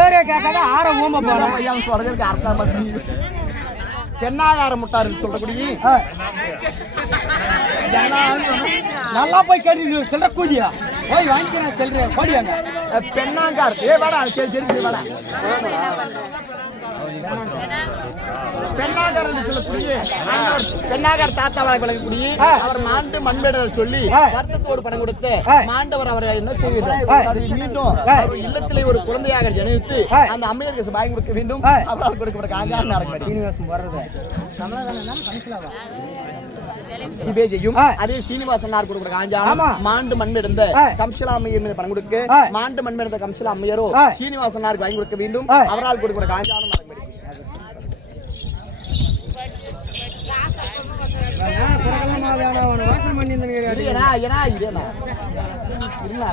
ஏரே கேட்காத ஆற ஊம போற பையன் சொல்றதுக்கு அர்த்தம் பண்ணி தென்னாகார முட்டாரு சொல்லக்கூடிய நல்லா போய் கேட்டு சொல்ற கூடியா போய் வாங்கிக்கிறேன் சொல்றேன் கோடியாங்க பெண்ணாங்கார் வாடா தெரிஞ்சு வாடா பெண்ணாகர் தாத்தாவாக விளங்கக்கூடிய அவர் மாண்டு மண்பேடர் சொல்லி வருத்தத்தோடு பணம் கொடுத்து மாண்டவர் அவரை என்ன செய்கிறார் மீண்டும் அவர் இல்லத்திலே ஒரு குழந்தையாக ஜனித்து அந்த அம்மையருக்கு வாங்கி கொடுக்க வேண்டும் அவரால் கொடுக்கப்பட்ட காஞ்சான் நடக்கும் சீனிவாசன் வர்றது சிபேஜையும் அதே சீனிவாசனார் கொடுக்கிற காஞ்சான் மாண்டு மண்பெடுந்த கம்சலா அம்மையர் பணம் கொடுக்க மாண்டு மண்பெடுந்த கம்சலா அம்மையரோ சீனிவாசனாருக்கு வாங்கி கொடுக்க வேண்டும் அவரால் கொடுக்கிற காஞ்சானம் நடக்கும்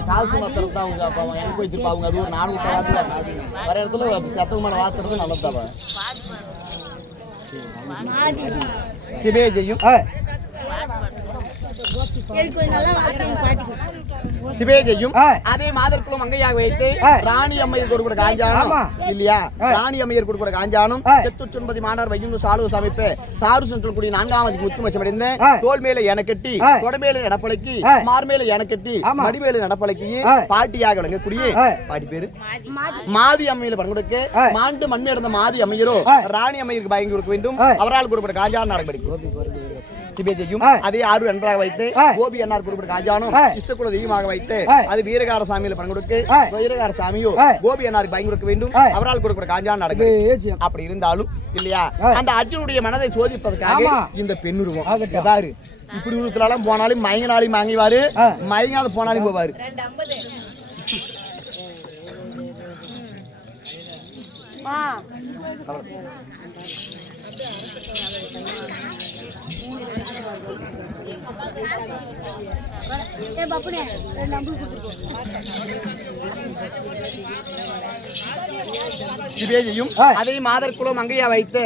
காசு மாத்திரம் தான் எனக்கு வச்சிருப்பாங்க அது ஒரு 400 வர இடத்துல சத்தமான வாத்துறது நல்லதாவா சிபேஜையும் சிபேஜையும் அதே மாதற்குள்ள மங்கையாக வைத்து ராணி அம்மையர் கொடுக்கிற காஞ்சானம் இல்லையா ராணி அம்மையர் கொடுக்கிற காஞ்சானம் செத்துச்சொன்பதி மாணவர் வைகுந்து சாலு சமைப்பு சாரு சென்றக்கூடிய 4ஆவது முத்து மச்சமடைந்த தோல் மேல என கட்டி தொடமேல நடப்பலைக்கு மார் மேல என கட்டி மடிமேல நடப்பலைக்கு பாட்டியாக விளங்கக்கூடிய பாட்டி பேரு மாதி அம்மையில பணம் கொடுக்க மாண்டு மண்மையடைந்த மாதி அம்மையரோ ராணி அம்மையருக்கு பயங்கி கொடுக்க வேண்டும் அவரால் கொடுக்கிற காஞ்சானம் நடக்கும் சிபேஜையும் அதே 6 அன்றாக வைத்து கோபி அண்ணார் குறிப்பிட்ட காஞ்சானம் இஷ்டக்குல தெய்வமாக வைத்து அது வீரகார சாமியில பணம் கொடுக்க வீரகார சாமியோ கோபி அண்ணாருக்கு பயங்கி கொடுக்க வேண்டும் அவரால் கொடுக்கிற காஞ்சானம் நடக்கும் அப்படி இருந்தாலும் இல்லையா அந்த அர்ஜுனுடைய மனதை சோதிப்பதற்காக இந்த பெண்ணுருவம் பாரு இப்படி உருவத்திலாம் போனாலும் மயங்கினாலும் வாங்கிவாரு மயங்காத போனாலும் போவாரு சிபேஜையும் அதே மாதற்குளம் அங்கையா வைத்து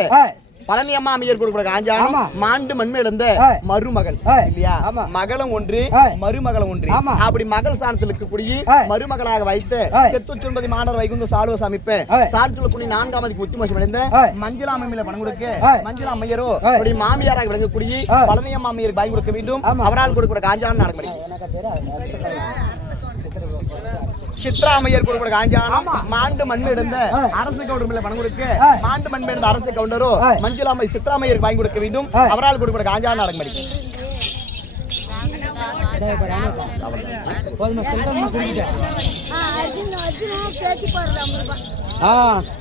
பழனி அம்மா அம்மையர் கொடுக்கிற காஞ்சானம் மாண்டு மண்மை இழந்த மருமகள் இல்லையா மகளும் ஒன்று மருமகளும் ஒன்று அப்படி மகள் ஸ்தானத்தில் இருக்கக்கூடிய மருமகளாக வைத்து செத்துச்சொன்பதி மாணவர் வைகுந்த சாலுவ சமைப்பு சார்ஜுலக்குடி 4ஆவது முத்துமோசம் அடைந்த மஞ்சள் அம்மையில பணம் கொடுக்க மஞ்சள் அம்மையரோ அப்படி மாமியாராக விளங்கக்கூடிய பழனி அம்மா அம்மையருக்கு பாய் கொடுக்க வேண்டும் அவரால் கொடுக்கிற காஞ்சானம் நடக்கும் சித்ராமையர் கொடுக்கிற காஞ்சானம் மாண்டு மண்மை இழந்த அரசு கவுண்டர் பணம் கொடுக்க மாண்டு மண்மை இழந்த அரசு கவுண்டரோ மஞ்சளாமை சித்ராமையர் வாங்கி கொடுக்க வேண்டும் அவரால் கொடுக்கிற காஞ்சானம் நடக்கும்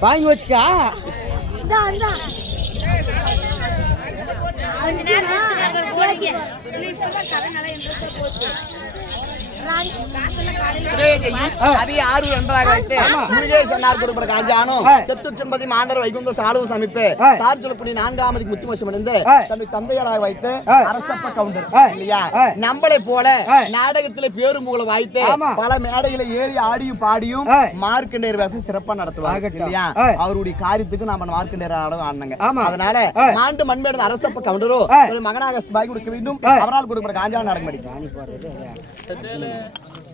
வாங்கி வச்சுக்கா அதே 6 அன்றாக வைத்து முருகேசனார் கொடுக்கிற காஞ்சானம் செத்துச்சொன்பதி மாணவர் வைகுந்த சாலுவ சமைப்பு சார்ஜுலக்குடி 4ஆவது முத்துமோசம் அடைந்த தன்னுடைய தந்தையராக வைத்து அரசப்ப கவுண்டர் இல்லையா நம்மளை போல நாடகத்துல பேரும் புகழ வாய்த்து பல மேடைகளை ஏறி ஆடியும் பாடியும் மார்க்கண்டேயர் வேஷம் சிறப்பா நடத்துவாங்க இல்லையா அவருடைய காரியத்துக்கு நாம மார்க்கண்டேயர் ஆடுங்க அதனால மாண்டு மண்பேடு அரசப்ப கவுண்டரோ மகனாக பாய் கொடுக்க வேண்டும் அவரால் கொடுக்கிற காஞ்சானம் நடக்கும்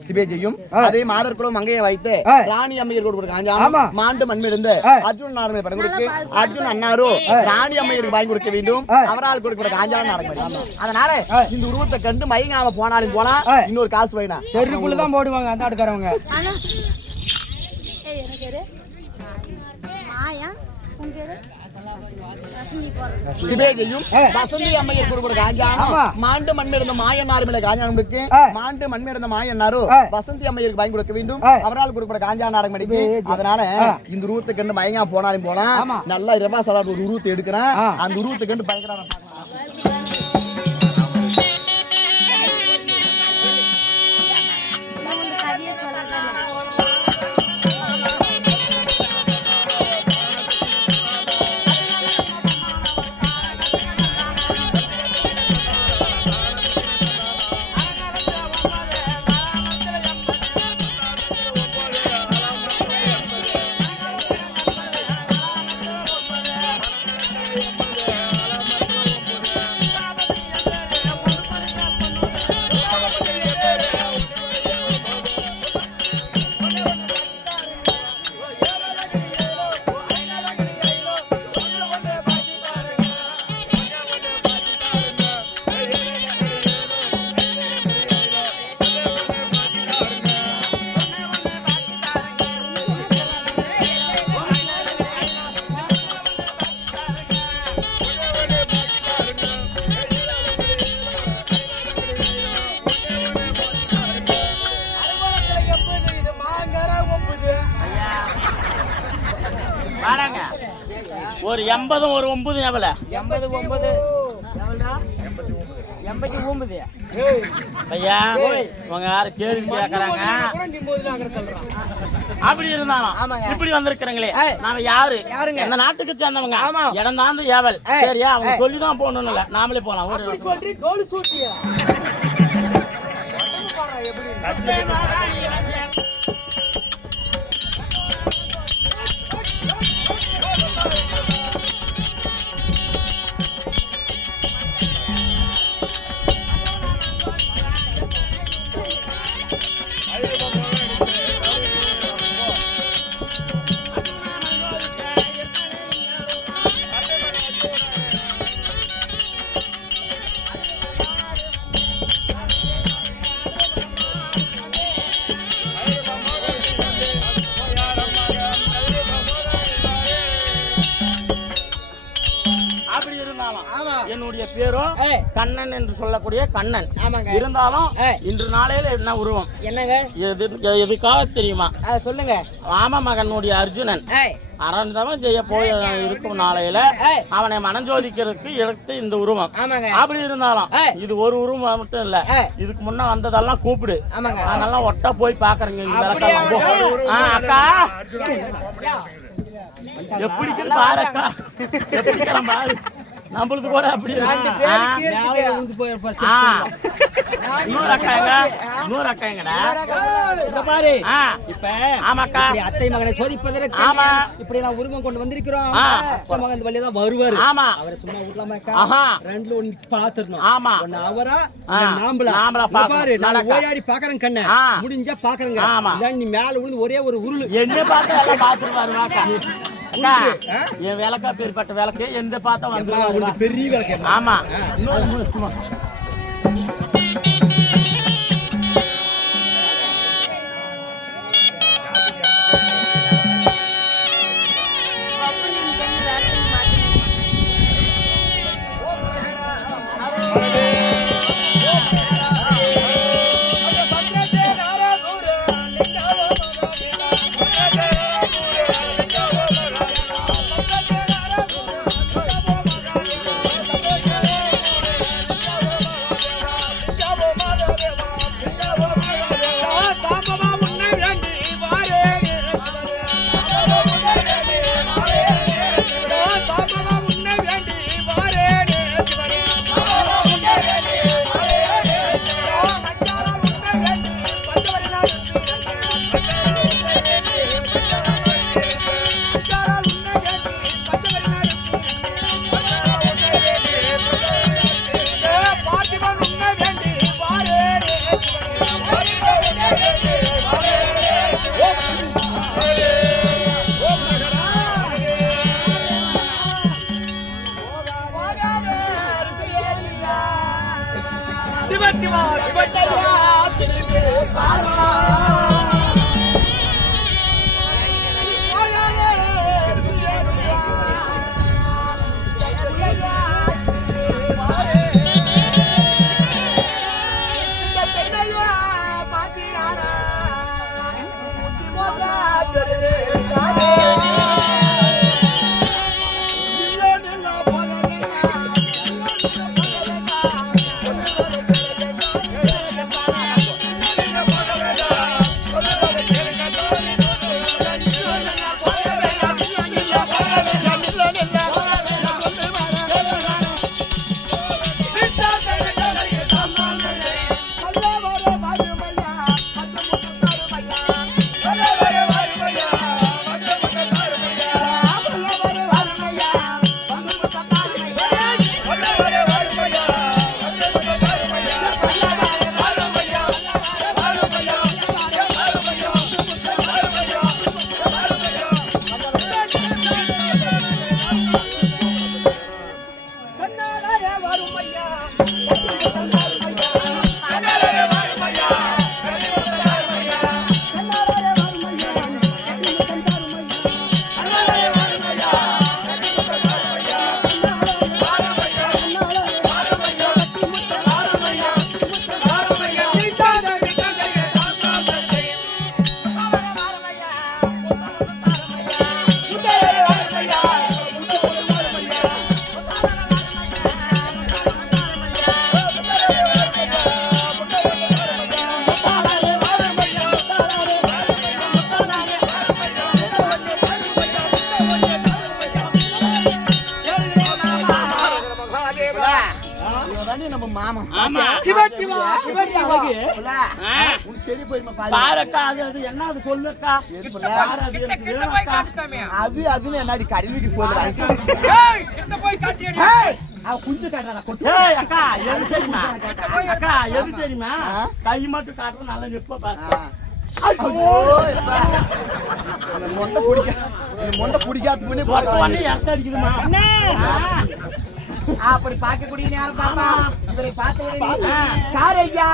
சிபேஜையும் அதே மாதற்குளம் மங்கையை வைத்து ராணி அம்மையர் கொடுக்கிற காஞ்சானம் மாண்டு மண்மிழந்த அர்ஜுன் நார்மை படம் கொடுக்க அர்ஜுன் அண்ணாரோ ராணி அம்மையருக்கு வாங்கி கொடுக்க வேண்டும் அவரால் கொடுக்கிற காஞ்சானம் நடக்கும் அதனால இந்த உருவத்தை கண்டு மயங்காம போனாலும் போனா இன்னொரு காசு வேணாம் செருக்குள்ளதான் போடுவாங்க அந்த ஆட்டுக்காரவங்க சிபேஜையும் வசந்தி அம்மையர் கொடுக்கிற காஞ்சானம் மாண்டு மண்மிழந்த மாயன்னார் மேல காஞ்சானம் கொடுக்கு மாண்டு மண்மிழந்த மாயன்னாரோ வசந்தி அம்மையருக்கு வாங்கி கொடுக்க வேண்டும் அவரால் கொடுக்கிற காஞ்சானம் நாடகம் அடிக்கு அதனால இந்த உருவத்தை கண்டு மயங்கா போனாலும் போலாம் நல்லா இரவா சலா ஒரு உருவத்தை எடுக்கிறேன் அந்த உருவத்தை கண்டு பயங்கர வாடாங்க. ஒரு 80 ஒரு 9 எவ்வளவு? 89 எவ்வளவுடா? 89 ஐயா உங்க யாரு கேள்வி கேக்குறாங்க. அப்படி இருந்தாலும் இப்படி வந்திருக்கிறீங்களே நாம யாரு? எந்த நாட்டுக்கு சேர்ந்தவங்க? இடம் தாந்து ஏவல். சரியா? அவங்க சொல்லிதான் போகணும் இல்ல, நாமளே போலாம். ஒரு தோல் சூட்டியா என்னுடைய பேரும் கண்ணன் என்று சொல்லக்கூடிய கண்ணன். இருந்தாலும் இன்று நாளையில என்ன உருவம் என்னங்க எதுக்காக தெரியுமா? சொல்லுங்க. ராம மகனுடைய அர்ஜுனன் அரந்தவன் செய்ய போய் இருக்கும் நாளையில அவனை மனஞ்சோதிக்கிறதுக்கு எடுத்து இந்த உருவம். அப்படி இருந்தாலும் இது ஒரு உருவம் மட்டும் இல்ல, இதுக்கு முன்ன வந்ததெல்லாம் கூப்பிடு. அதெல்லாம் ஒட்டா போய் பாக்குறேங்க. அக்கா எப்படி பாரு அக்கா, எப்படி பாரு. நம்மளுக்கு கூட அப்படி அத்தை மகனை சோதிப்பதற்கு இப்படி எல்லாம் உருவம் கொண்டு வந்திருக்கிறோம். மகன் வழியா வருவாரு. அவரை சும்மா விடலாமாக்கா? ரெண்டுல ஒண்ணு பாத்துடணும். ஒண்ணு அவரா நாமளா பாரு. நான் ஓயாடி பாக்குறேன் கண்ணு, முடிஞ்சா பாக்குறேங்க. நீ மேல விழுந்து ஒரே ஒரு உருள் என்ன பார்த்தா பாத்துருவாருவாக்கா. என் விளக்கா பேர்பட்ட விளக்கு எந்த பார்த்தா வந்து பெரிய விளக்கு. ஆமா ஆமா சிவச்சிவா சிவச்சிவா உன் செடி போயிருமா பாருக்கா அது என்ன அது சொல்லுக்கா பாரு அது எனக்கு வேணும்க்கா அதுன்னு என்னடி கடிலுக்கு போகுது அவ குஞ்சு காட்டுறா கொட்டு ஏய் அக்கா எது தெரியுமா அக்கா எது தெரியுமா கை மட்டும் காட்டுற நல்லா நிப்ப பாரு மொண்டை பிடிக்காத முன்னே பண்ணி எத்த அடிக்குதுமா அப்படி பார்க்கக்கூடிய நேரம் பாப்பா இவரை பார்த்து காரையா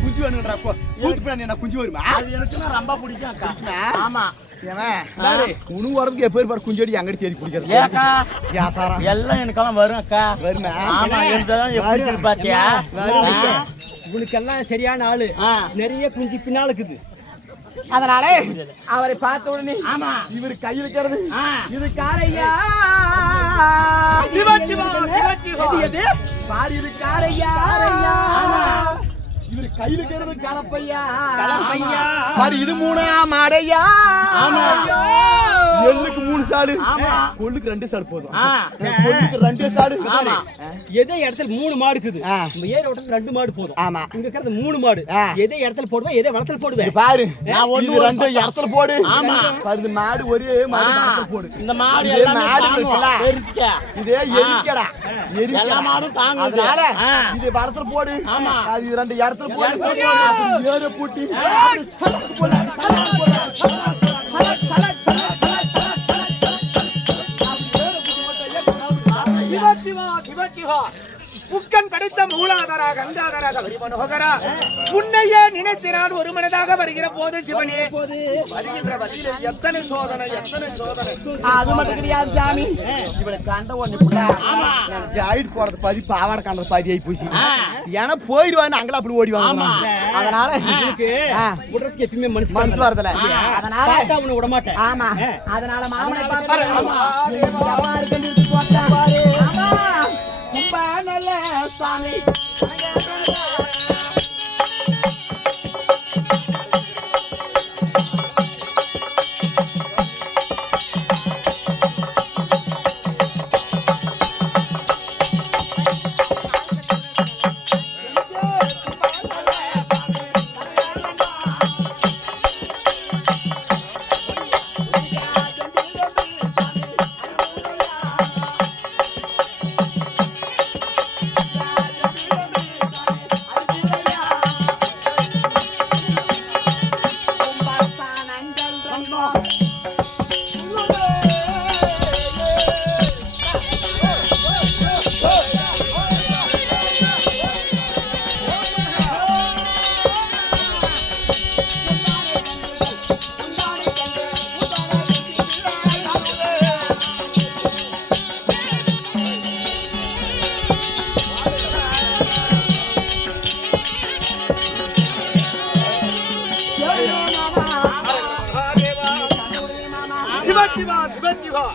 குஞ்சு வேணும்ன்றா கூத்து பண்ணி என்ன குஞ்சு வருமா அது எனக்கு ரொம்ப பிடிக்கும் அக்கா ஆமா உனக்கு வரதுக்கு எப்போ பாரு குஞ்சடி அங்கடி தேடி பிடிக்கிறது ஏக்கா யாசாரம் எல்லாம் எனக்கெல்லாம் வரும் அக்கா வருமா ஆமா இருந்தாலும் எப்படி பாத்தியா உனக்கெல்லாம் சரியான ஆளு நிறைய குஞ்சு பின்னால இருக்குது அதனால அவரை பார்த்த உடனே ஆமா இவர் கையில் இருக்கிறது இது காரையா சிவச்சிவா பாரு இது காரையா இவர் கையில் இருக்கிறது கலப்பையா பாரு இது மூணாம் மாடையா எள்ளுக்கு 3 சாடு கொள்ளுக்கு 2 சாடு போதும் கொள்ளுக்கு 2 சாடு எதே இடத்துல 3 மாடு இருக்குது இந்த ஏர் ஓட்டத்துல 2 மாடு போதும் ஆமா இங்க இருக்கிறது 3 மாடு எதே இடத்துல போடுவேன் எதே வளத்துல போடுவேன் பாரு நான் ஒண்ணு 2 இடத்துல போடு ஆமா பாரு மாடு ஒரே மாடு இடத்துல போடு இந்த மாடு எல்லாம் மாடு இருக்குல எரிக்க இதே எரிக்கடா எல்லா மாடும் தாங்குது அதனால இது வளத்துல போடு ஆமா அது 2 இடத்துல போடு ஏறு பூட்டி புக்கன் படைத்த மூலாதாரா கந்தாதாரா மனோகரா உன்னையே நினைத்தினால் ஒரு மனதாக வருகிற போது சிவனே வருகின்ற வழியில் எத்தனை சோதனை அது மட்டும் கிடையாது சாமி இவனை கண்ட ஒண்ணு ஜாயிட் போறது பாதி பாவாடை கண்ட பாதி ஆகி போச்சு ஏன்னா போயிடுவான்னு அங்கெல்லாம் அப்படி ஓடிவாங்க அதனால விடுறதுக்கு எப்பயுமே மனசு வரதுல அதனால அவனை விட மாட்டேன் ஆமா அதனால மாமனை சாமி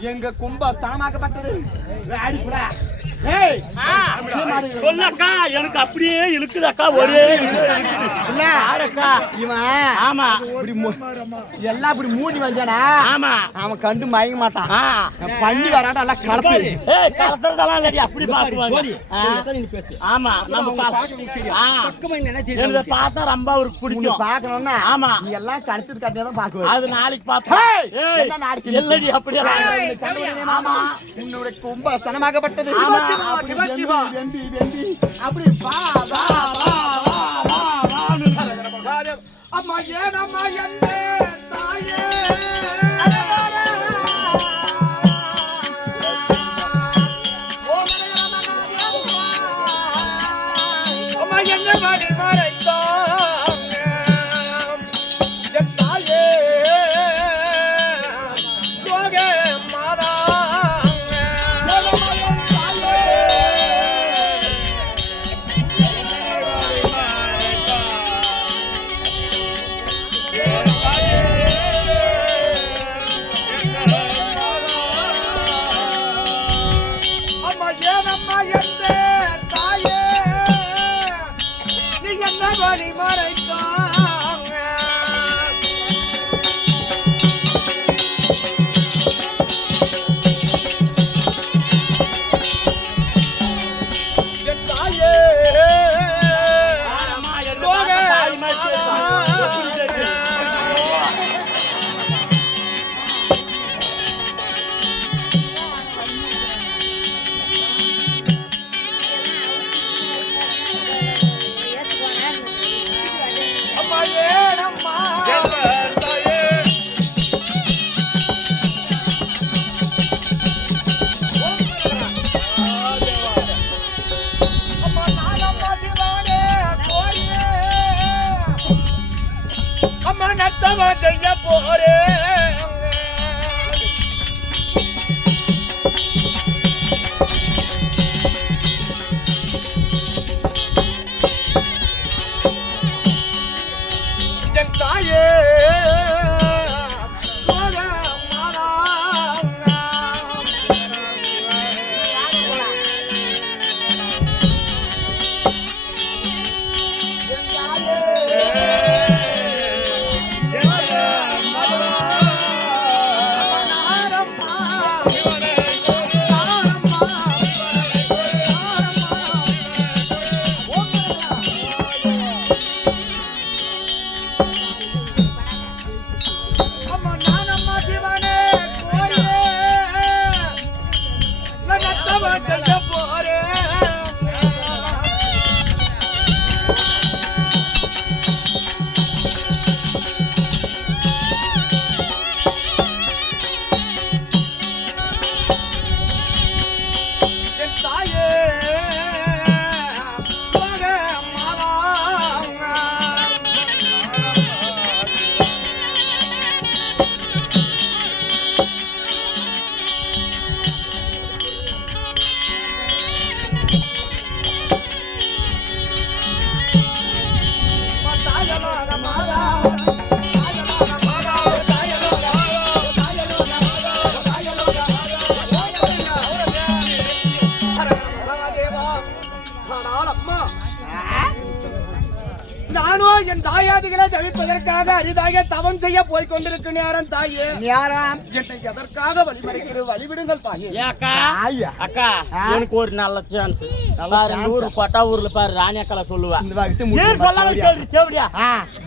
எங்க கும்ப தனமாக்கப்பட்டது ஏய் சொல்லக்கா எனக்கு அப்படியே இழுக்குதாக்கா ஒரே இல்ல அக்கா இவன் ஆமா இப்படி எல்லாம் இப்படி மூடி வந்தானா ஆமா அவன் கண்டு மயங்க மாட்டான் பண்ணி வராடா எல்லாம் கலப்பு ஏய் கலத்துறதெல்லாம் இல்லடி அப்படி பாக்குவாங்க ஆமா நம்ம எனக்கு பார்த்தா ரொம்ப அவருக்கு பிடிக்கும் பாக்கணும்னா ஆமா நீ எல்லாம் கணிச்சது கட்டியா தான் பாக்குவேன் அது நாளைக்கு பார்த்தா இல்லடி அப்படியே ஆமா உன்னோட ரொம்ப சனமாகப்பட்டது அப்படி வா வா வா வா அம்மா ஏனம்மா என்ன தாயே அம்மா என்ன வாடி மறைத்தாங்க என் தாயே யோக மாதா அம்மா ஏனம்மா என்ன தாயே நீ என்ன வழி மறைத்தாங்க என் தாயே அம்மா ஏனம்மா தாயே அம்மா நானம்மா சிவானே கோயே அம்மா நத்தவ செய்ய போறேன் என் தாயே அம்மா நானம்மா சிவனே கோயே நான் நத்தவ செய்ய போறேன் என் தாயே யோக மாதா நானோ என் தாயாதிகளை தவிர்ப்பதற்காக அரிதாக தவம் செய்ய போய் கொண்டிருக்கும் நேரம் தாயே யாராம் என்னை எதற்காக வழிமறைக்கிற வழிவிடுங்கள் தாயே அக்கா ஐயா அக்கா எனக்கு ஒரு நல்ல சான்ஸ் பாரு ஊரு கொட்டா ஊர்ல பாரு ராணி அக்கா சொல்லுவா இந்த வாக்கிட்டு ஏன் சொல்லாம கேள்வி செவடியா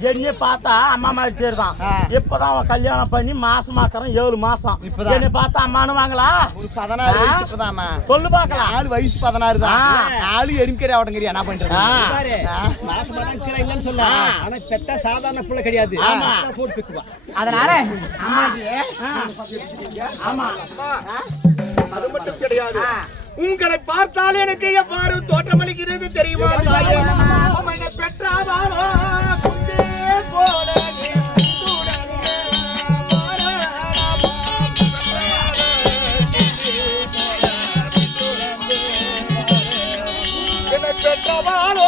என்னைய பார்த்தா அம்மா மாதிரி சரிதான் இப்பதான் அவன் கல்யாணம் பண்ணி மாசமாக்குறான் 7 மாசம் இப்பதான். என்னை பார்த்தா அம்மானு வாங்களா ஒரு 16 வயசு இப்பதாமா சொல்லு பாக்கலாம் ஆளு வயசு 16 தான் ஆளு எரிக்கறி ஆவட்டங்கறி என்ன பண்றது பாரு மாசமா தான் கீழ இல்லன்னு சொல்ல ஆனா பெத்த சாதாரண புள்ள கிடையாது போட்டு பிக்குவா அதனால ஆமா அது மட்டும் கிடையாது உங்களை பார்த்தால் எனக்கு எவ்வாறு தோற்றமளிக்கிறது தெரியுமா தாயே அம்மா என்னை பெற்றாவாளோ குந்தே போல நீ துடனே என்னை பெற்றவாளோ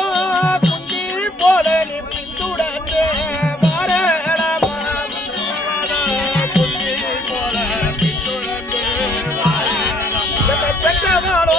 குந்தி போல நீ பின்துடனே வாரேடமா குந்தி போல பின்துடனே என்னை பெற்றவாளோ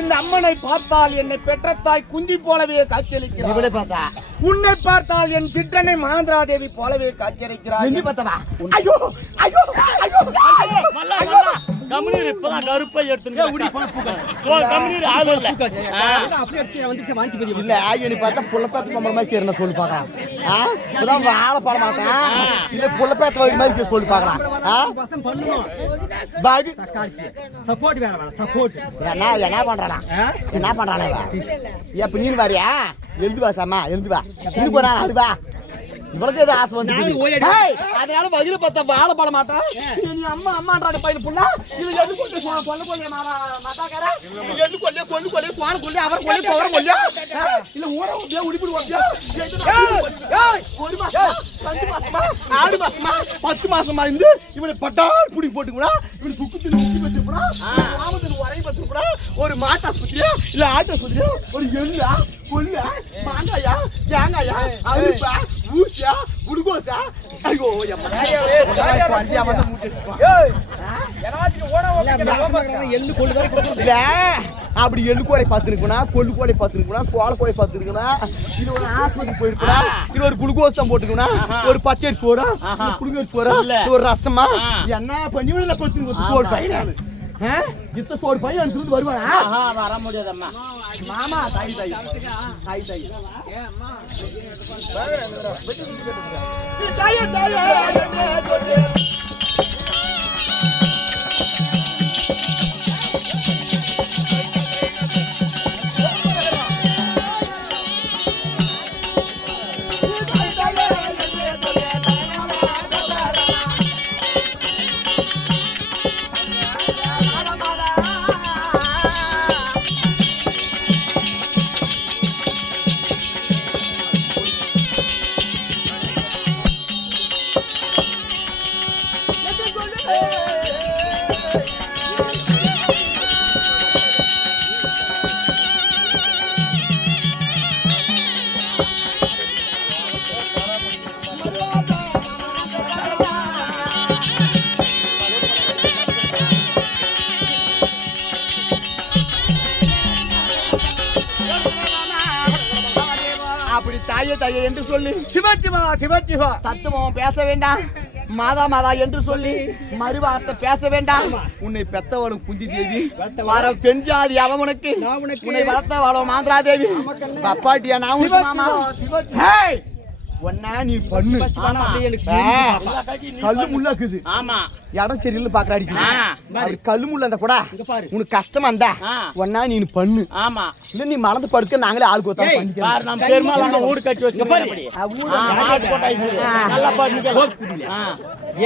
இந்த அம்மனை பார்த்தால் என்னை பெற்ற தாய் குந்தி போலவே காட்சியளிக்கிறார். இவளை பார்த்தா உன்னை பார்த்தால் என் சிற்றனை மகேந்திராதேவி போலவே காட்சியளிக்கிறார். எண்ணி பார்த்தவா ஐயோ ஐயோ ஐயோ கம்யூனியர் இப்பதான் கருப்பை எடுத்துங்க கம்யூனியர் ஆளு இல்ல அப்படியே எடுத்து வந்து வாங்கி போய் இல்ல நீ பார்த்தா புள்ளப்பேத்து பொம்பளை மாதிரி தெரியல சொல்லி பாக்கலாம். இப்பதான் வாழ பாட மாட்டேன் இல்ல புள்ளப்பேத்து வயிறு மாதிரி சொல்லி பாக்கலாம். பசங்க பண்ணணும் பாடி சப்போர்ட் வேற வேணும் சப்போர்ட். என்ன பண்றானா என்ன பண்றானா எப்ப நீ வரியா எழுந்து வா சாமா எழுந்து வா இது போனா அடுவா இவளுக்கு ஏதோ ஆசை வந்து அதனால வயிறு பார்த்தா வாழ பாட மாட்டேன். நீ அம்மா அம்மான்றாடு பையன் புள்ள இது எது கொண்டு கொண்டு கொண்டு மாட்டாக்கார எது கொண்டு கொண்டு கொண்டு போன கொண்டு அவர் கொண்டு போற கொண்டு இல்ல ஊர ஓடியா உடிபடி ஓடியா ஒரு மாசம் 2 மாசமா 6 மாசமா 10 மாசமா இருந்து இவனை பட்டார் புடி போட்டுக்கூடா இவன் சுக்குத்துல முக்கி வச்சிருப்பா மாமத்துல உரை வச்சிருப்பா ஒரு மாட்டாஸ்பத்திரியா இல்ல ஆட்டாஸ்பத்திரியா ஒரு எள்ளா கொல்லா மாங்காயா தேங்காயா அருப்பா ஊச்சா குடுகோசா ஐயோ எள்ளு கொள்ளு வரை இல்ல அப்படி எள்ளு கோலை பார்த்துருக்குனா கொள்ளு கோலை பார்த்துருக்குனா சோள கோலை பார்த்துருக்குனா இது ஒரு ஆஸ்பத்திரி போயிருக்குனா இது ஒரு குளுக்கோஸ் தான் போட்டுக்குனா ஒரு பச்சை சோறா குளுக்கோஸ் சோறா ஒரு ரசமா என்ன பண்ணி விடல பத்து சோறு பையன் இத்த சோறு பையன் எடுத்து வருவானா வர முடியாதம்மா மாமா தாய் தாய் தாய் தாய் அப்படி தாயே தாயே என்று சொல்லி சிவச்சிவா சிவச்சிவா தத்துவம் பேச வேண்டாம் மாதா மாதா என்று சொல்லி மறுவார்த்தை பேச வேண்டாம். உன்னை பெத்தவளும் குந்தி தேவி வர பெண் ஜாதி அவன் உனக்கு உன்னை வளர்த்தவளோ மாந்திரா தேவி பப்பாட்டியா நான் உனக்கு மாமா ஒன்னா நீ பண்ணு கல்லு முள்ளாக்குது ஆமா இடம் சரியில்லை பாக்குற அடிக்கணும் கல்லு முள்ள அந்த கூட உனக்கு கஷ்டமா இருந்தா ஒன்னா நீ பண்ணு ஆமா இல்ல நீ மறந்து படுக்க நாங்களே ஆள் கோத்தா பண்ணிக்கலாம். நம்ம பெருமாள் வீடு கட்டி வச்சு நல்லா பாட்டு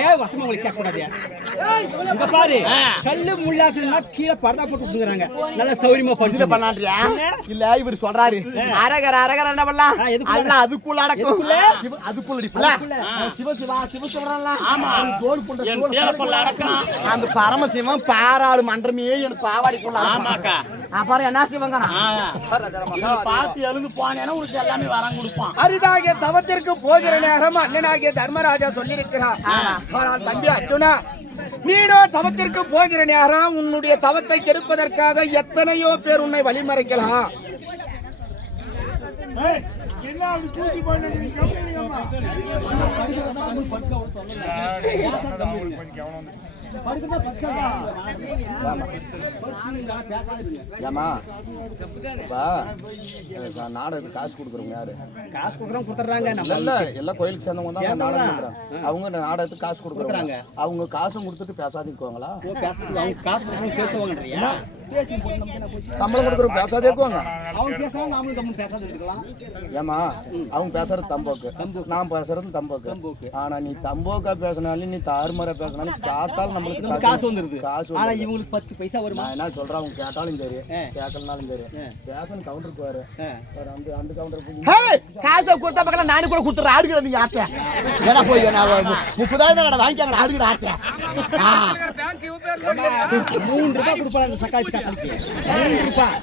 ஏன் வசமா உங்களுக்கு கேட்க கூடாது இங்க பாரு கல்லு முள்ளாக்குன்னா கீழே பரதா போட்டு விட்டுறாங்க நல்லா சௌரியமா படுத்து பண்ணான்றியா இல்ல இவர் சொல்றாரு அரகர அரகர என்ன பண்ணலாம் அல்ல அதுக்குள்ள அடக்கும் அதுக்குள்ள அடிப்பல சிவ சிவா சிவ சிவரலாம் ஆமா தோல் போன்ற சேலப்பல்ல அடக்கம் அந்த பரமசிவம் பாராளு மன்றமே எனக்கு பாவாடி போடல ஆமாக்கா அப்புறம் என்ன சிவங்க பார்த்து எழுந்து போனேன்னா உனக்கு எல்லாமே வரம் கொடுப்பான். அரிதாகிய தவத்திற்கு போகிற நேரம் அண்ணனாகிய தர்மராஜா சொல்லியிருக்கிறார். ஆனால் தம்பி அர்ஜுனா நீனோ தவத்திற்கு போகிற நேரம் உன்னுடைய தவத்தை கெடுப்பதற்காக எத்தனையோ பேர் உன்னை வழிமறைக்கலாம். நாடகத்துக்கு காசு கொடுக்குறவங்க யாரு? காசு கொடுக்குறோம் கொடுத்துறாங்க எல்லாம் கோயிலுக்கு சேர்ந்தவங்க தான் நாடகம். அவங்க நாடகத்துக்கு காசு கொடுக்குறாங்க. அவங்க காசும் கொடுத்துட்டு பேசாதீக்குவாங்களா? பேசுவாங்க சம்பளம் கொடுக்குற பேசாதே இருக்குவாங்க. அவங்க பேசுவாங்க நாமளும் கம்மி பேசாத இருக்கலாம். ஏமா அவங்க பேசுறது தம்போக்கு நான் பேசுறது தம்போக்கு. ஆனா நீ தம்போக்கா பேசினாலும் நீ தாறுமாறா பேசினாலும் காத்தாலும் நம்மளுக்கு காசு வந்துருது. காசு ஆனா இவங்களுக்கு 10 பைசா வருமா? நான் என்ன சொல்றேன் அவங்க கேட்டாலும் சரி கேட்கலனாலும் சரி பேசணும் கவுண்டருக்கு பாரு அந்த கவுண்டர் காசை கொடுத்தா பக்கம் நானே கூட கொடுத்துறேன் ஆடுகிற நீங்க ஆட்டை ஏன்னா போய் 30,000 வாங்கிக்காங்க ஆடுகிற ஆட்டை 3 ரூபாய் கொடுப்பாங்க அந்த சக்காளி தக்காளிக்கு 3 ரூபாய்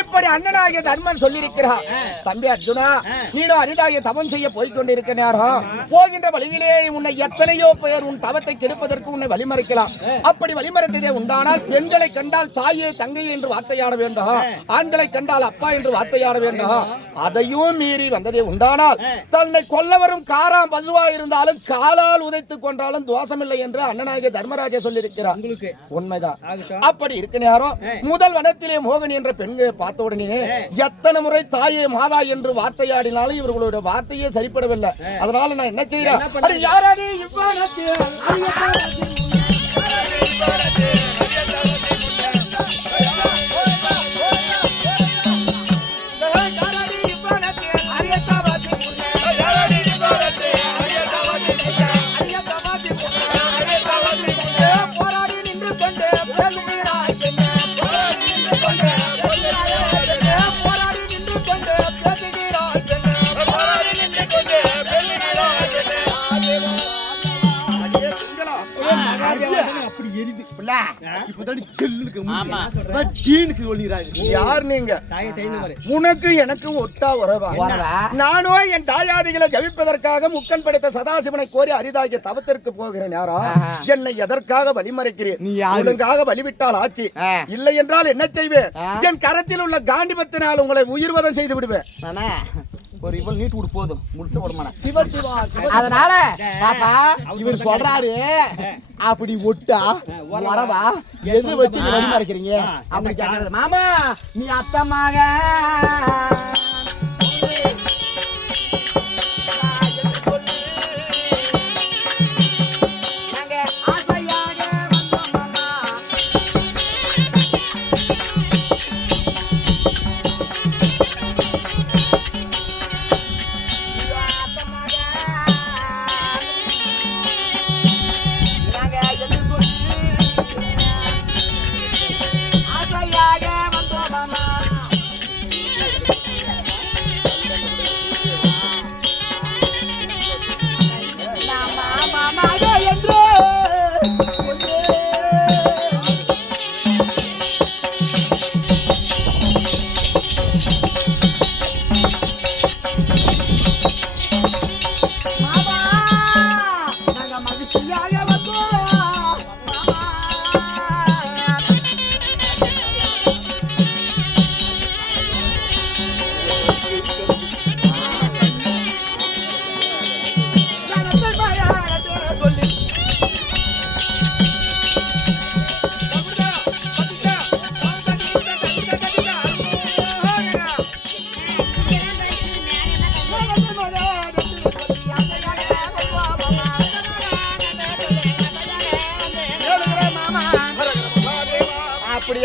இப்படி அண்ணனாகிய தர்மன் சொல்லியிருக்கிறார். தம்பி அர்ஜுனா, நீனோ அரிதாகிய தவம் செய்ய போய்கொண்டிருக்க நேரம் போகின்ற வழியிலே உன்னை எத்தனையோ பேர் உன் தவத்தை கெடுப்பதற்கு உன்னை வழிமறைக்கலாம். அப்படி வழிமறைத்ததே உண்டானால் பெண்களை கண்டால் தாயே தங்கை என்று வார்த்தையாட வேண்டும், ஆண்களை கண்டால் அப்பா என்று வார்த்தையாட வேண்டும். அதையும் மீறி வந்ததே உண்டானால் தன்னை கொல்ல வரும் காராம் பசுவா இருந்தாலும் காலால் உதைத்துக் கொண்டாலும் தோஷமில்லை என்று அண்ணனாகிய தர்மராஜா சொல்லியிருக்கிறார். உண்மைதான். அப்படி இருக்க நேரம் முதல் வனத்திலே மோகன் என்ற பெண்களை பார்த்த உடனே எத்தனை முறை தாயே மாதா என்று வார்த்தையாடினாலும் இவர்களுடைய வார்த்தையே சரிப்படவில்லை. அதனால நான் என்ன செய்யறேன், யாராடி யார் நீங்க? உனக்கு எனக்கு ஒட்டா உறவா? நானோ என் தாயாதிகளை கவிப்பதற்காக முக்கன் படைத்த சதாசிவனை கோரி அரிதாகிய தவத்திற்கு போகிறேன். யாரா என்னை எதற்காக வழிமறைக்கிறேன்? நீ ஒழுங்காக வழிவிட்டால் ஆச்சு, இல்லை என்றால் என்ன செய்வேன்? என் கரத்தில் உள்ள காண்டிபத்தினால் உங்களை உயிர்வதம் செய்து விடுவேன். ஒரு இவள் நீட்டு விடு போதும், முடிச்சு விடமாட்டேன். சிவசிவா, அதனால பாப்பா இவர் சொல்றாரு, அப்படி ஒட்டா வரவா எது வச்சு நீ வழி மறைக்கிறீங்க அப்படி கேட்கறது. மாமா நீ அத்தமாக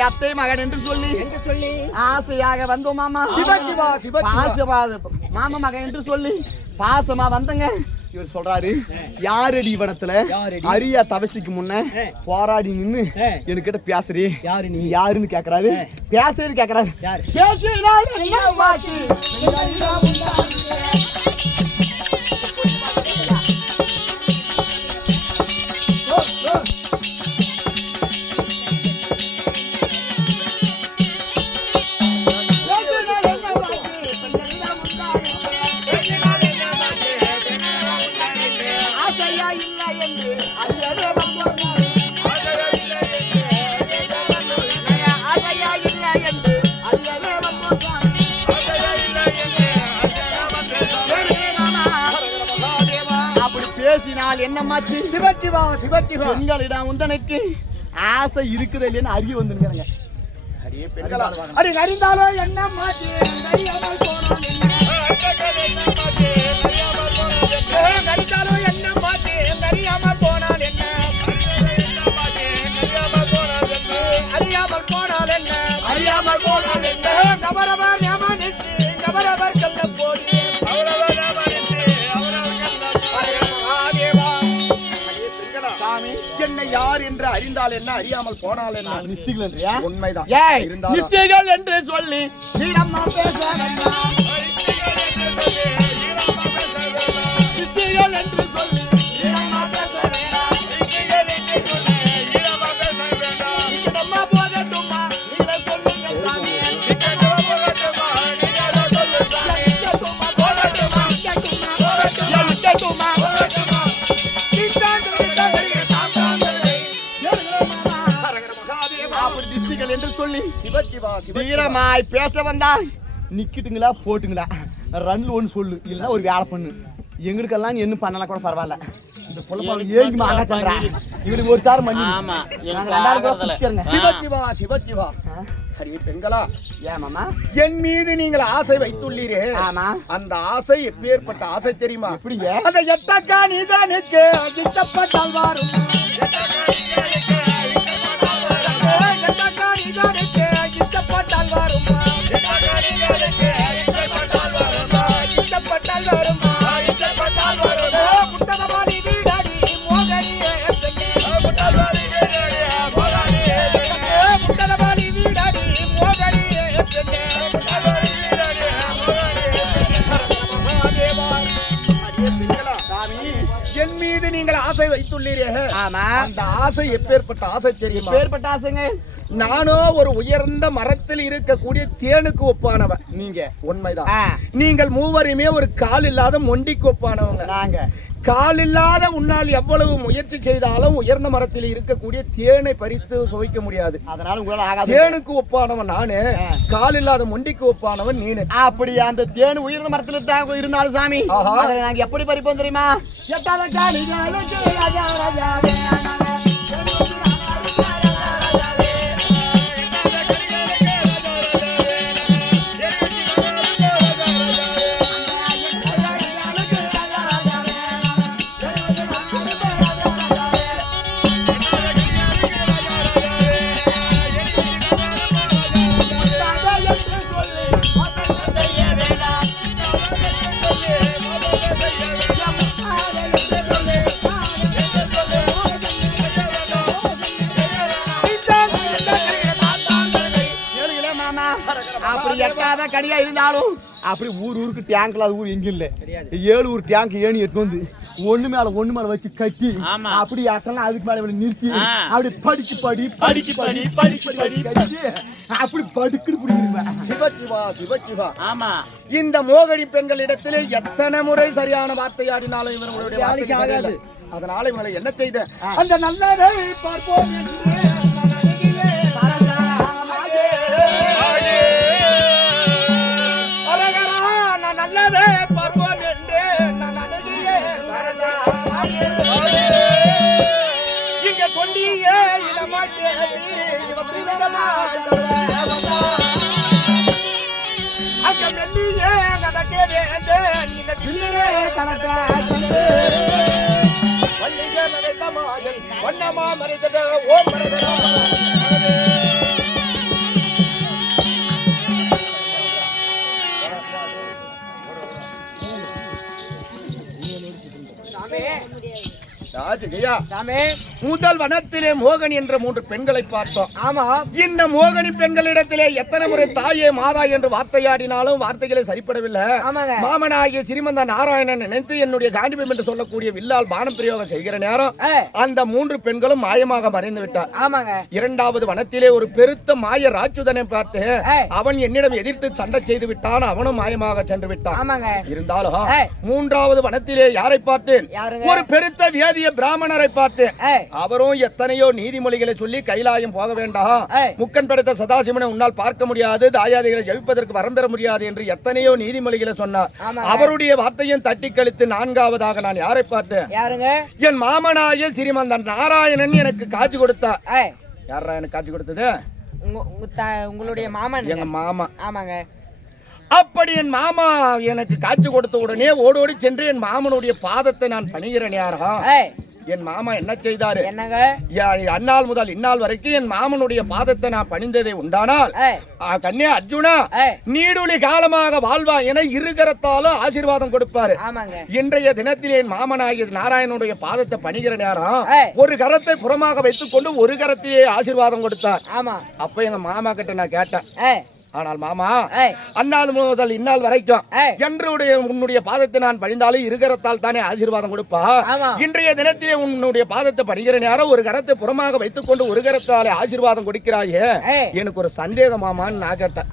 அத்தை மகன் என்று சொல்லி ஆசையாக வந்தோம் மாமா. சிவசிவா, சிவசிவா, மாமா மகன் என்று சொல்லி பாசமா வந்தங்க. இவர் சொல்றாரு, யாரடி வனத்துல அரியா தவசிக்கு முன்ன போராடி நின்னு என்கிட்ட பேசுறீ, யாரு நீ யாருன்னு கேக்குறாரு. பேசுறது கேக்குறாரு. என்னமாச்சு? சிவசிவா, சிவசிவா, உங்களிடம் உந்தனுக்கு ஆசை இருக்குது இல்லைன்னு அறிய வந்துருங்க. அறிந்தாலோ என்ன மாற்றி அறியாமல் போனான் என்ன என்னை யார் என்று அறிந்தால் என்ன, அறியாமல் போனால் என்ன? உண்மைதான். நிச்சயங்கள் என்று சொல்லி நீரம்மா பேச வேண்டாம். நிச்சயங்கள் என்று சொல்லி நீரம்மா பேச வேண்டாம். நிச்சயங்கள் என்று சொல்லி நீரம்மா பேச வேண்டாம். போகட்டுமா நீங்க சொல்லுங்க. என்று சொல்லி சிவசிவா வீரமாய் பேச வந்தா நிக்கிட்டுங்களா போட்டுங்களா ரன்ல ஒன்று சொல்லு இல்லைன்னா ஒரு வேலை பண்ணு எங்களுக்கெல்லாம் நீ என்ன பண்ணலாம் கூட பரவாயில்ல இந்த பொலப்பாங்க ஏங்கி மாட்டா சொல்றேன் இவருக்கு ஒரு தாரம் பண்ணி ஆமா சிவசிவா சிவசிவா சரி பெண்களா ஏன் மாமா என் மீது நீங்கள் ஆசை வைத்துள்ளீரே ஆமா அந்த ஆசை எப்பேற்பட்ட ஆசை தெரியுமா எப்படிங்க அந்த எத்தக்கா நீதானுக்கு இஷ்டப்பட்டால் வரும் எத்தக்கா நீதானுக்கு இஷ்டப்பட்டால் வரும் இஷ்டப்பட்டால் வரும் புத்தகமாடி வீடாடி மோகனியே புத்தகமாடி வீடாடி மோகனியே என் மீது நீங்கள் ஆசை வைத்துள்ளீரே ஆமா அந்த ஆசை எப்பேற்பட்ட ஆசை தெரியுமா எப்பேற்பட்ட ஆசைங்க நானோ ஒரு உயர்ந்த மரத்தில் இருக்கக்கூடிய தேனுக்கு ஒப்பானவன் நீங்க உண்மைதான் நீங்கள் மூவருமே ஒரு கால் இல்லாத மொண்டிக்கு ஒப்பானவங்க நாங்க கால் இல்லாத உன்னால் எவ்வளவு முயற்சி செய்தாலும் உயர்ந்த மரத்தில் இருக்கக்கூடிய தேனை பறித்து சுவைக்க முடியாது அதனால உங்களால ஆகாது தேனுக்கு ஒப்பானவன் நானு கால் இல்லாத மொண்டிக்கு ஒப்பானவன் நீனு அப்படி அந்த தேன் உயர்ந்த மரத்துல தான் இருந்தாலும் சாமி ஆஹா. அதை நாங்க எப்படி பறிப்போம் தெரியுமா அப்படி எட்டாத கனியா இருந்தாலும் அப்படி ஊருக்கு டேங்க்ல அது ஊர் எங்க இல்ல 7 ஊர் டேங்க் ஏணி எடுத்து வந்து ஒண்ணு மேல வச்சு கட்டி அப்படி எட்டலாம் அதுக்கு மேல நிறுத்தி அப்படி படிச்சு அப்படி படுக்குன்னு புடிக்கிறீங்க சிவசிவா சிவசிவா ஆமா இந்த மோகனி பெண்களிடத்திலே எத்தனை முறை சரியான வார்த்தையாடினாலும் இவர்களுடைய வார்த்தை ஆகாது அதனால இவங்களை என்ன செய்த அந்த நல்லதை பார்ப்போம் நல்லதே பார்ப்போம் என்று நான் அழகியே இங்க கொண்டியே இடமாட்டே அங்க மெல்லியே நடக்கே வேண்டேன் இந்த பிள்ளையே கணக்கா வள்ளியே மறைத்தமாயல் வண்ணமா மறைத்தத ஓம் மறைதரா முதல் வனத்திலே மோகனி என்ற 3 பெண்களை பார்த்தோம். ஆமா, இந்த மோகனி பெண்களிடத்திலே எத்தனை முறை தாயே மாதா என்று வார்த்தையாடினாலும் வார்த்தைகளை சரிப்படவில்லை. மாமனாகிய சிறிமந்த நாராயணன் நினைத்து என்னுடைய காண்டிபம் என்று சொல்லக்கூடிய வில்லால் பானம் பிரயோகம் செய்கிற நேரம் அந்த 3 பெண்களும் மாயமாக மறைந்து விட்டார். இரண்டாவது வனத்திலே ஒரு பெருத்த மாய ராட்சுதனை பார்த்து அவன் என்னிடம் எதிர்த்து சண்டை செய்து விட்டான். அவனும் மாயமாக சென்று விட்டான். இருந்தாலும் மூன்றாவது வனத்திலே யாரை பார்த்தேன்? ஒரு பெருத்த வேதிய பிராமணரை பார்த்தேன். அவரும் எத்தனையோ நீதிமொழிகளை சொல்லி கைலாயம் போக வேண்டாம், முக்கன் படைத்த சதாசிவனை உன்னால் பார்க்க முடியாது, தாயாதிகளை ஜெயிப்பதற்கு வரம் பெற முடியாது என்று எத்தனையோ நீதிமொழிகளை சொன்னார். அவருடைய வார்த்தையும் தட்டி கழித்து நான்காவதாக நான் யாரை பார்த்தேன்? என் மாமனாய சிறிமந்தன் நாராயணன் எனக்கு காட்சி கொடுத்தார். யாரா எனக்கு காட்சி கொடுத்தது? உங்களுடைய மாமன். எங்க மாமா. ஆமாங்க. அப்படி என் மாமா எனக்கு காட்சி கொடுத்த உடனே ஓடோடி சென்று என் மாமனுடைய பாதத்தை நான் பணிகிறேன். யாரா என் மாமா என்ன செய்தாரு? அந்நாள் முதல் இந்நாள் வரைக்கும் என் மாமனுடைய பாதத்தை நான் பணிந்ததை உண்டானால் கன்னியா அர்ஜுனா நீடுழி காலமாக வாழ்வா என இருகரத்தாலும் ஆசீர்வாதம் கொடுப்பாரு. இன்றைய தினத்தில் என் மாமனாகிய நாராயணனுடைய பாதத்தை பணிகிற நேரம் ஒரு கரத்தை புறமாக வைத்துக் கொண்டு ஒரு கரத்திலே ஆசீர்வாதம் கொடுத்தார். அப்ப எங்க மாமா கிட்ட நான் கேட்டேன், ஆனால் மாமா அந்நாள் முதல் இந்நாள் வரைக்கும் என்றுடைய உன்னுடைய பாதத்தை நான் பணிந்தாலும் இருகரத்தால் தானே ஆசீர்வாதம் கொடுப்பா. இன்றைய தினத்திலே உன்னுடைய பாதத்தை பணிகிற நேரம் ஒரு கரத்தை புறமாக வைத்துக் கொண்டு ஒரு கரத்தாலே ஆசீர்வாதம் கொடுக்கிறாயே, எனக்கு ஒரு சந்தேகம் மாமான்னு நான் கேட்டேன்.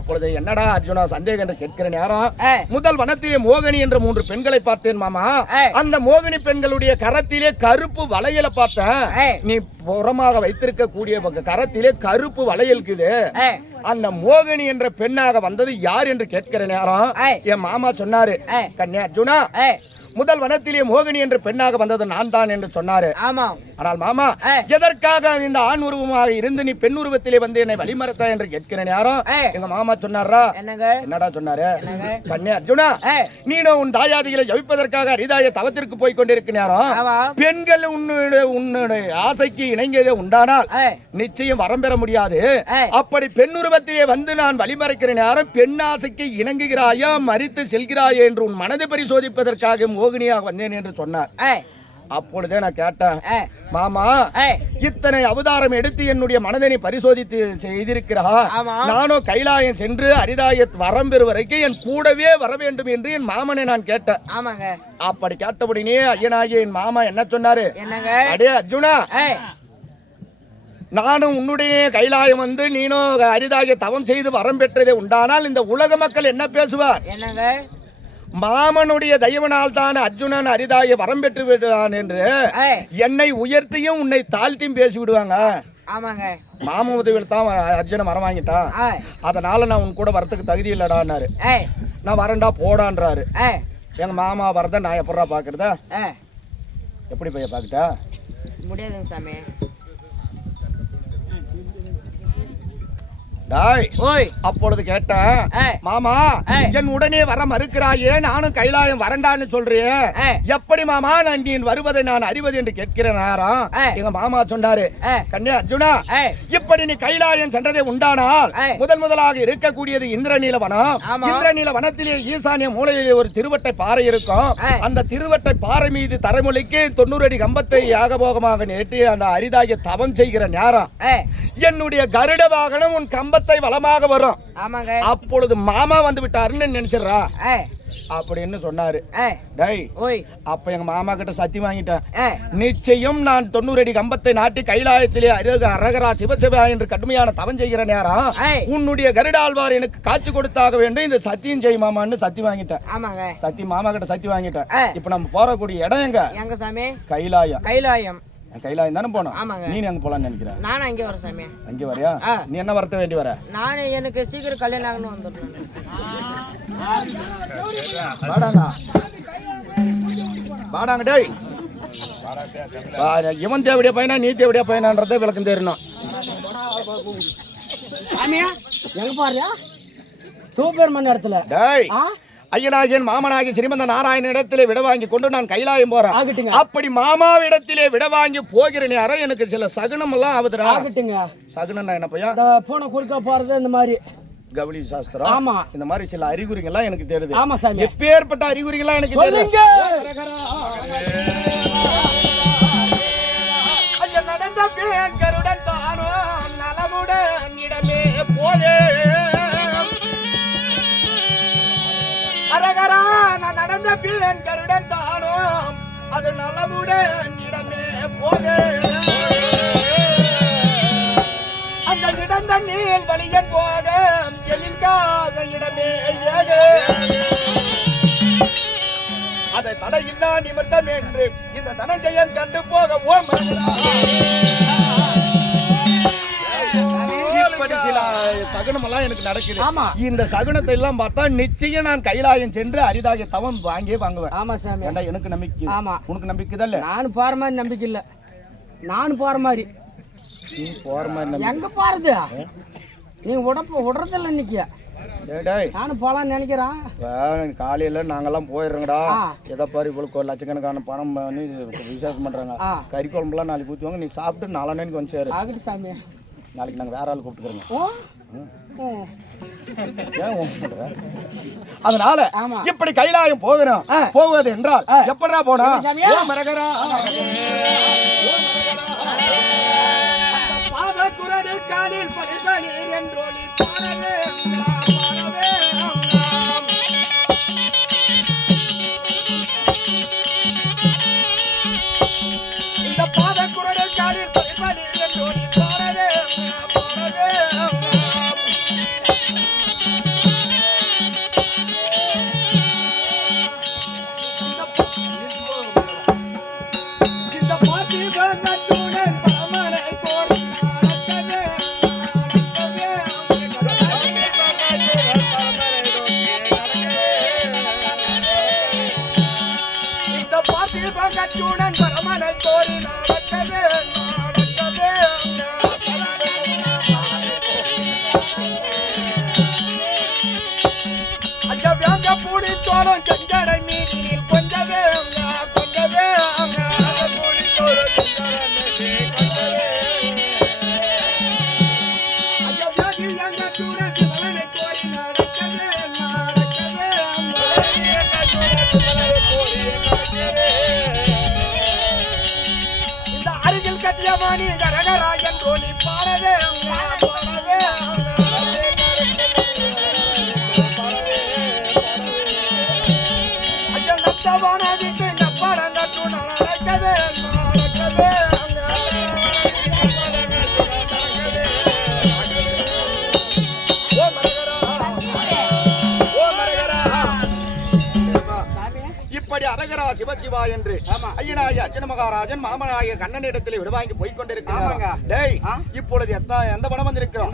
அப்பொழுது என்னடா அர்ஜுனா சந்தேகம் என்று கேட்கிற நேரம் முதல் வனத்திலே மோகினி என்ற 3 பெண்களை பார்த்தேன் மாமா. அந்த மோகினி பெண்களுடைய கரத்திலே கருப்பு வளையல பார்த்தேன். நீ புறமாக வைத்திருக்கக்கூடிய கரத்திலே கருப்பு வளையல் இருக்குது. அந்த மோகினி என்ற பெண்ணாக வந்தது யார் என்று கேட்கிற நேரம் என் மாமா சொன்னாரு, கன்யா அர்ஜுனா, முதல் வனத்திலே மோகினி என்ற பெண்ணாக வந்தது நான் தான் என்று சொன்னாரு. ஆனால் மாமா, எதற்காக இந்த ஆண் உருவமாக இருந்து நீ பெண் உருவத்திலே வந்து என்னை வழிமறத்தா என்று கேட்கிற நேரம் எங்க மாமா சொன்னாரா, என்னடா சொன்னாரு, கன்யா அர்ஜுனா, நீனும் உன் தாயாதிகளை ஜெயிப்பதற்காக அரிதாய தவத்திற்கு போய் கொண்டிருக்க நேரம் பெண்கள் உன்னுடைய ஆசைக்கு இணங்கியதே உண்டானால் நிச்சயம் வரம் பெற முடியாது. அப்படி பெண் உருவத்திலே வந்து நான் வழிமறைக்கிற நேரம் பெண் ஆசைக்கு இணங்குகிறாயா மறித்து செல்கிறாயா என்று உன் மனதை பரிசோதிப்பதற்காக மோகினியாக வந்தேன் என்று சொன்னார். அப்பொழுதே நான் கேட்டேன், மாமா, இத்தனை அவதாரம் எடுத்து என்னுடைய மனதனை பரிசோதித்து செய்திருக்கிறா, நானும் கைலாயம் சென்று அரிதாய வரம் பெறும் வரைக்கும் என் கூடவே வர வேண்டும் என்று என் மாமனை நான் கேட்டேன். அப்படி கேட்டபடினே ஐயனாகிய என் மாமா என்ன சொன்னாரு, அடே அர்ஜுனா, நானும் உன்னுடைய கைலாயம் வந்து நீனும் அரிதாய தவம் செய்து வரம் பெற்றதே உண்டானால் இந்த உலக மக்கள் என்ன பேசுவார், மாமனுடைய தயவனால் தான் அர்ஜுனன் அரிதாய வரம் பெற்று விடுவான் என்று என்னை உயர்த்தியும் உன்னை தாழ்த்தியும் பேசி விடுவாங்க. மாம உதவியில் தான் அர்ஜுனன் வரம் வாங்கிட்டான், அதனால நான் உன் கூட வரத்துக்கு தகுதி இல்லடான்னாரு. நான் வரண்டா போடான்றாரு. எங்க மாமா வரத நான் எப்படா பாக்குறதா, எப்படி போய் பாக்கிட்டா முடியாதுங்க சாமி. அப்பொழுது கேட்டேன், மாமா, என் உடனே வர மறுக்கிறாயே, நானும் கைலாயம் வரண்டான்னு சொல்றியே, எப்படி மாமா நீ வருவதை நான் அறிவது என்று கேட்கிற நேரம் எங்க மாமா சொன்னாரு, கன்யா அர்ஜுனா, இப்படி நீ கைலாயம் சென்றதை உண்டானால் முதலாக இருக்கக்கூடியது இந்திரநீல வனம். இந்திரநீல வனத்திலே ஈசானிய மூலையிலே ஒரு திருவட்டை பாறை இருக்கும். அந்த திருவட்டை பாறை மீது தரைமொழிக்கு 90 அடி கம்பத்தை யாகபோகமாக நேற்று அந்த அரிதாகிய தவம் செய்கிற நேரம் என்னுடைய கருட வாகனம் உன் கம்ப வளமாக வரும். அப்பொழுது மாமா வந்து விட்டாருன்னு நினைச்சிடறா அப்படின்னு சொன்னாரு. அப்ப எங்க மாமா கிட்ட சத்தியம் வாங்கிட்டேன், நிச்சயம் நான் 90 அடி கம்பத்தை நாட்டி கைலாயத்திலே அரகரா சிவசிவா என்று கடுமையான தவம் செய்கிற நேரம் உன்னுடைய கருடாழ்வார் எனக்கு காட்சி கொடுத்தாக வேண்டும், இந்த சத்தியம் செய் மாமான்னு சத்தியம் வாங்கிட்டேன். சத்தியம் மாமா கிட்ட சத்தியம் வாங்கிட்டேன். இப்ப நம்ம போறக்கூடிய இடம் எங்க சாமி? கைலாயம். கைலாயம் தானே போனோம். நீ எங்க போலான்னு நினைக்கிற? நான் அங்கே வர சாமி. அங்கே வரையா? நீ என்ன வரத்த வேண்டி வர? நான் எனக்கு சீக்கிரம் கல்யாணம் ஆகணும் வந்துட்டேன். வாடாங்க டேய். இவன் தேவடியா பையனா நீ தேவடியா பையனான்றதை விளக்கம் தெரியணும். சாமியா எங்க பாருயா? சூப்பர் மணி இடத்துல டேய், ஐயனாகியன் மாமனாகி ஸ்ரீமந்த நாராயண இடத்திலே விட வாங்கி கொண்டு நான் கைலாயம் போறேன். அப்படி மாமாவிடத்திலே விட வாங்கி போகிற நேரம் எனக்கு சில சகுனம் எல்லாம் ஆகுதுடா. சகுனம் என்ன பையா? போன குறுக்க போறது இந்த மாதிரி கவலி சாஸ்திரம். ஆமா, இந்த மாதிரி சில அறிகுறிகள் எல்லாம் எனக்கு தெரியுது. ஆமா சாமி. எப்பேற்பட்ட அறிகுறிகள் எல்லாம் எனக்கு தெரியுது. நடந்த பேங்கருடன் தானோ நலமுடன் இடமே போதே அரகரா, நான் நடந்த பீரன் கருடன் தானோம் அது நலமுடன் இடமே போதே அந்த இடந்த நீல் வழியன் போக எழில்காக இடமே ஏக அதை தடையில்லா நிமித்தம் என்று இந்த தனஞ்சயன் கண்டு போக ஓம் சில சகுனம் எல்லாம் எனக்கு நடக்குது. இந்த சகுனத்தை எல்லாம் பார்த்தா நிச்சயம் நான் கைலாயம் சென்று அரிதாகிய தவம் வாங்குவேன். ஆமா சாமி. எனக்கு நம்பிக்கை. ஆமா, உனக்கு நம்பிக்கை இல்ல? நான் போற மாதிரி நம்பிக்கை இல்ல. நான் போற மாதிரி. நீ போற மாதிரி எங்க போறது? நீ விடுறதில்ல இன்னைக்கு. நானும் போலான்னு நினைக்கிறேன். காலையில நாங்கெல்லாம் போயிடுறோங்கடா. எதை பாரு இவ்வளவு லட்சக்கணக்கான பணம் விசேஷம் பண்றாங்க. கறி குழம்புலாம் நாளைக்கு ஊற்றுவாங்க. நீ சாப்பிட்டு 4 நாளைக்கு வந்து சேரு. ஆகிட்டு சாமி. நாளைக்கு நாங்க வேற ஆள் கூப்பிட்டுக்கிறோங்க. அதனால இப்படி கைலாயம் போகிறோம். போவது என்றால் எப்படா போனா காலில் பரிசனி என்றோலி இந்த பாத குரலில் காலில் பரிசனி என்றோலி பாரதே இந்த பாட்டி பகத்துடன் பரமனே பூடி தோறும் செஞ்சடை மீனில் கொஞ்சவே கொஞ்சவே பூடி தோறும் செஞ்சடை மீனில் கொஞ்சவே ஐயா வியாதி எங்க தூரத்து மலனை கோரி நடக்கவே நடக்கவே எங்க தூரத்து மலனை கோரி நடக்கவே இந்த அருகில் கட்டிய மாணி கரகராயன் ரோனி பாடவே பாடவே வானதிக்கு நப்பரங்கட்டு நடக்கவே நடக்கவே ஓ மரகரா இப்படி அரகரா சிவசிவா என்று ஐயனாய அர்ஜுன மகாராஜன் மாமனாய கண்ணனிடத்தில் விடுவாங்கி போய்கொண்டிருக்கிறார். டேய் இப்பொழுது எந்த வனம் வந்திருக்கிறோம்?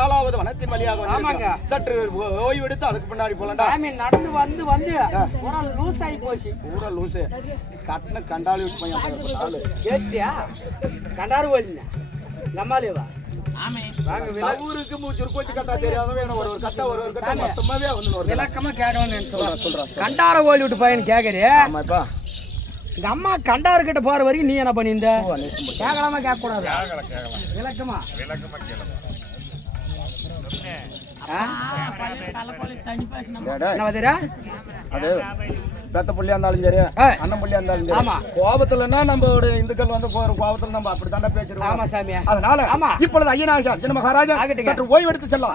7வது வனத்தின் வழியாக வந்திருக்கிறோம். சற்று ஓய்வு எடுத்து அதுக்கு பின்னாடி போலண்டா. நடந்து வந்து வந்து ஒரு லூஸ் ஆகி போச்சு. பூரா லூசு கட்டின கண்டாலி பையன் கேட்டியா? கண்டாரு போயிடுங்க நம்மாலேவா ஊருக்கு சுருக்கோச்சு கட்டா தெரியாதவன் ஒரு கட்டா ஒரு கட்டா மொத்தமாவே வந்து விளக்கமா கேட்கணும்னு சொல்றேன். கண்டார ஓடி விட்டு பையன் கேக்குறே. ஆமாப்பா எங்க அம்மா கண்டாரு கிட்ட போற வரைக்கும் நீ என்ன பண்ணியிருந்த? கேட்கலாமா கேட்க கூடாது? விளக்கமா அது பெத்த புள்ளியா இருந்தாலும் சரி அண்ணன் புள்ளியா இருந்தாலும் சரி கோபத்துலன்னா நம்மளோட இந்துக்கள் வந்து போற கோபத்துல நம்ம அப்படித்தாண்டா பேசிருக்கோம். ஆமா சாமியா. அதனால இப்பொழுது ஐயனாக அர்ஜுன மகாராஜா சற்று ஓய்வு எடுத்து செல்லாம்.